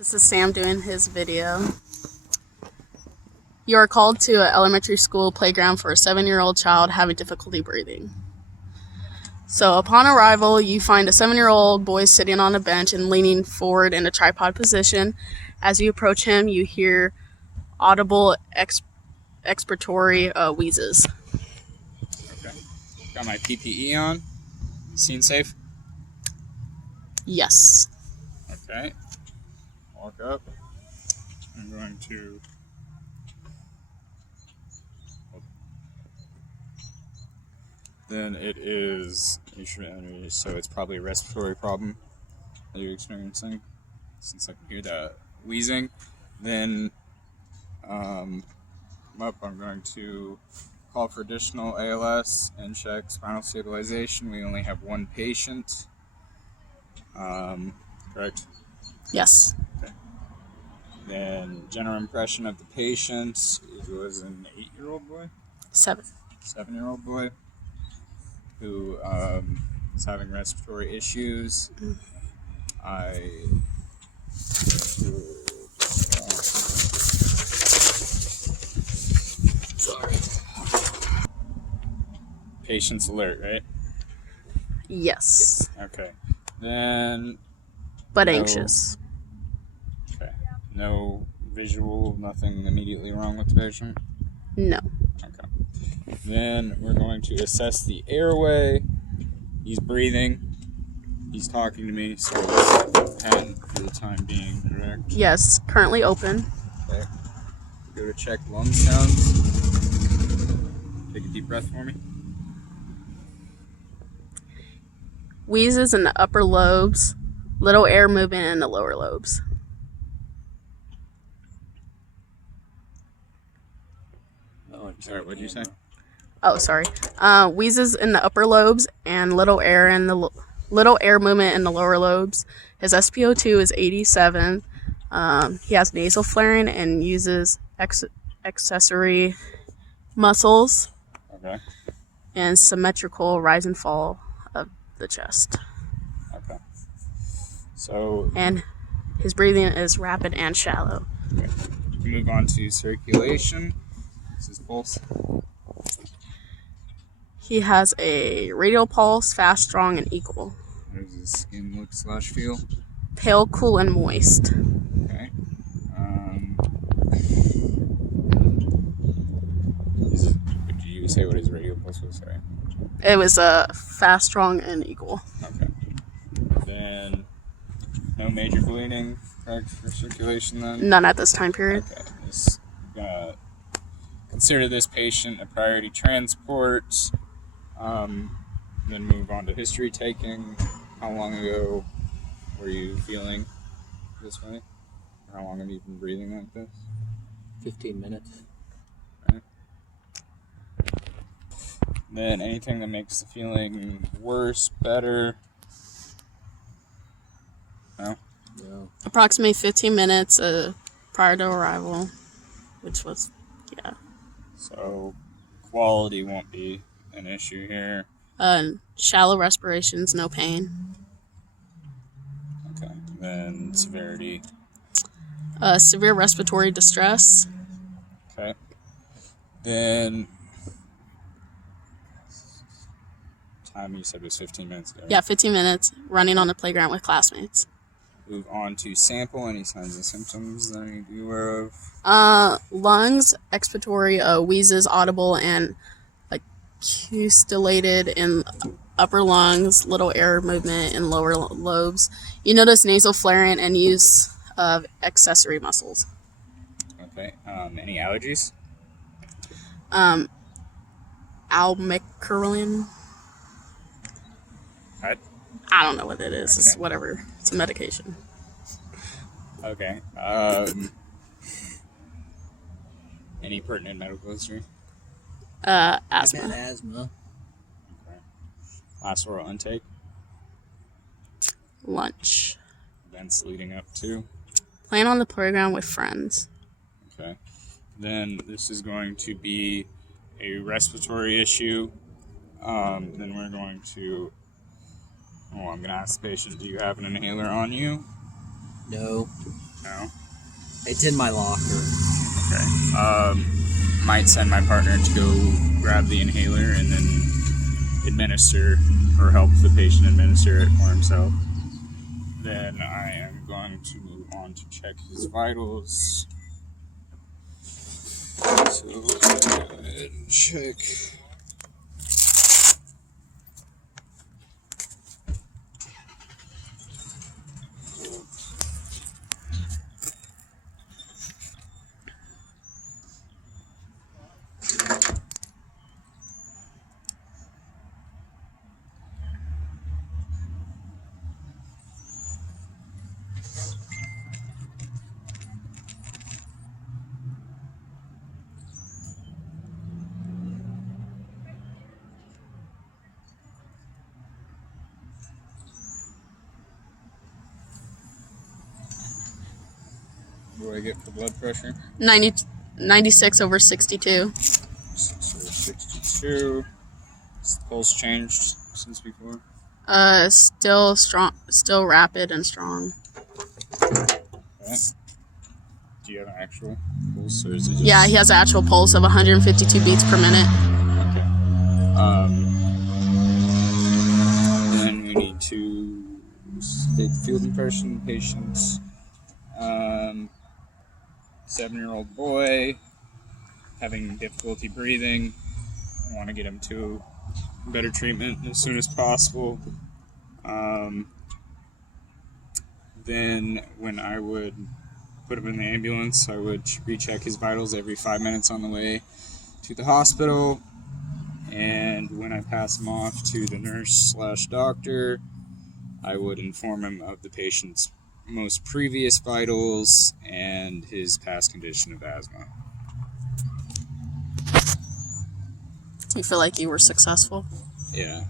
This is Sam doing his video. You are called to an elementary school playground for a 7-year-old child having difficulty breathing. So upon arrival, you find a 7-year-old boy sitting on a bench and leaning forward in a tripod position. As you approach him, you hear audible expiratory wheezes. Okay. Got my PPE on. Scene safe? Yes. Okay. Walk up. I'm going to... Then it is... So it's probably a respiratory problem that you're experiencing, since I can hear that wheezing. Then I'm going to call for additional ALS and check spinal stabilization. We only have one patient. Correct? Yes. Okay. Then general impression of the patient. It was an 8-year-old boy? 7-year-old boy who is having respiratory issues. Sorry. Patient's alert, right? Yes. Okay. Then... But anxious. Okay. No visual, nothing immediately wrong with the patient? No. Okay. Then we're going to assess the airway. He's breathing. He's talking to me, so it's pen for the time being, correct? Yes, currently open. Okay. Go to check lung sounds. Take a deep breath for me. Wheezes in the upper lobes, little air movement in the lower lobes. Sorry, what did you say? Oh, sorry. Wheezes in the upper lobes and little air movement in the lower lobes. His SpO2 is 87. He has nasal flaring and uses accessory muscles. Okay. And symmetrical rise and fall of the chest. Okay. So... And his breathing is rapid and shallow. Okay. Move on to circulation. This is pulse. He has a radial pulse, fast, strong, and equal. How does his skin look / feel? Pale, cool, and moist. Okay. Did you say what his radial pulse was? Sorry. It was fast, strong, and equal. Okay. Then no major bleeding for circulation then? None at this time period. Okay. Just consider this patient a priority transport. Then move on to history taking. How long ago were you feeling this way? Or how long have you been breathing like this? 15 minutes. Okay. Then anything that makes the feeling worse, better? No? No. Approximately 15 minutes prior to arrival, which was, yeah. So quality won't be an issue here. Shallow respirations, no pain. Okay. Then severity. Severe respiratory distress. Okay. Then time you said was 15 minutes ago. Yeah, 15 minutes running on the playground with classmates. Move on to sample. Any signs and symptoms that I need to be aware of? Lungs, expiratory, wheezes, audible, and accustillated in upper lungs, little air movement in lower lobes. You notice nasal flaring and use of accessory muscles. Okay. Any allergies? Almecurlin. What? I don't know what it is. Okay. It's whatever. It's a medication. Okay. Any pertinent medical history? I've had Asthma. asthma. Okay. Last oral intake? Lunch. Events leading up to? Playing on the playground with friends. Okay. Then this is going to be a respiratory issue. Then we're going to... I'm going to ask the patient, do you have an inhaler on you? No. No. It's in my locker. Okay. Might send my partner to go grab the inhaler and then administer or help the patient administer it for himself. Then I am going to move on to check his vitals. So let's go ahead and check. What do I get for blood pressure? 96/62. 62. Has the pulse changed since before? Still strong, still rapid and strong. Okay. Do you have an actual pulse, or is it just... Yeah, he has an actual pulse of 152 beats per minute. Okay. Then we need to state the field impression patients. 7-year-old boy having difficulty breathing. I want to get him to better treatment as soon as possible. Then when I would put him in the ambulance, I would recheck his vitals every 5 minutes on the way to the hospital. And when I pass him off to the nurse/doctor, I would inform him of the patient's most previous vitals and his past condition of asthma. Do you feel like you were successful? Yeah.